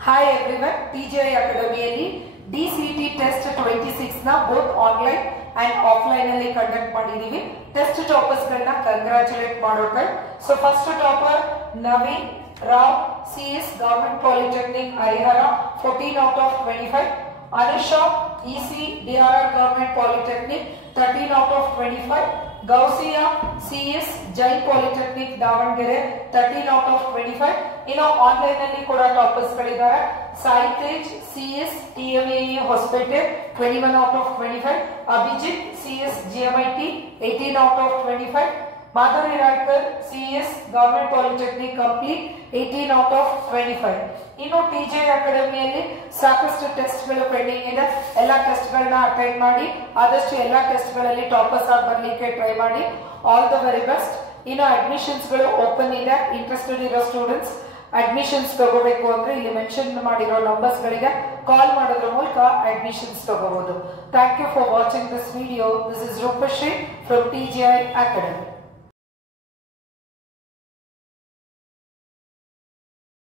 Hi everyone, TGI Academy DCT Test 26 na both online and offline alli conduct ಮಾಡಿದೀವಿ. Test toppers ಗಳನ್ನ congratulate ಮಾಡೋಣ. So first topper Naveen Rao CS Government Polytechnic Harihara 14 out of 25. Anusha EC DRR Government Polytechnic 13 out of 25. Gausia CS Jain Polytechnic Davangere 13 out of 25. Online ಅಲ್ಲಿ ಕೂಡ toppers ಗಳಿದ್ದಾರೆ. Saitej CS TMAE Hospital 21 out of 25. Abhijit CS GMIT 18 out of 25. Madhuri Raikar CS government polytechnic complete 18 out of 25. ಇನ್ನು TGI ಅಕಾಡೆಮಿಯಲ್ಲಿ ಸಾಕಷ್ಟು test ಗಳು pending ಇದೆ. ಎಲ್ಲಾ test ಗಳನ್ನ ಅಟೆಂಡ್ ಮಾಡಿ ಆದಷ್ಟು ಎಲ್ಲಾ ಟೆಸ್ಟ್ ಗಳಲ್ಲಿ ಟಾಪರ್ಸ್ ಆಗಿ ಬರ್ಲಿಕ್ಕೆ ಟ್ರೈ ಮಾಡಿ. All the very best. ಇನ್ನು ಅಡ್ಮಿಷನ್ಸ್ ಗಳು ಓಪನ್ ಇದೆ. ಇಂಟ್ರೆಸ್ಟೆಡ್ ಇರೋ ಸ್ಟೂಡೆಂಟ್ಸ್ ಅಡ್ಮಿಷನ್ಸ್ ತಗೋಬೇಕು ಅಂದ್ರೆ ಇಲ್ಲಿ ಮೆನ್ಷನ್ ಮಾಡಿರೋ ನಂಬರ್ಸ್ ಗಳಿಗೆ ಕಾಲ್ ಮಾಡೋದ್ರ ಮೂಲಕ ಅಡ್ಮಿಷನ್ಸ್ ತಗೋಬಹುದು. Thank you for watching this video. This is Rupashree from TGI Academy.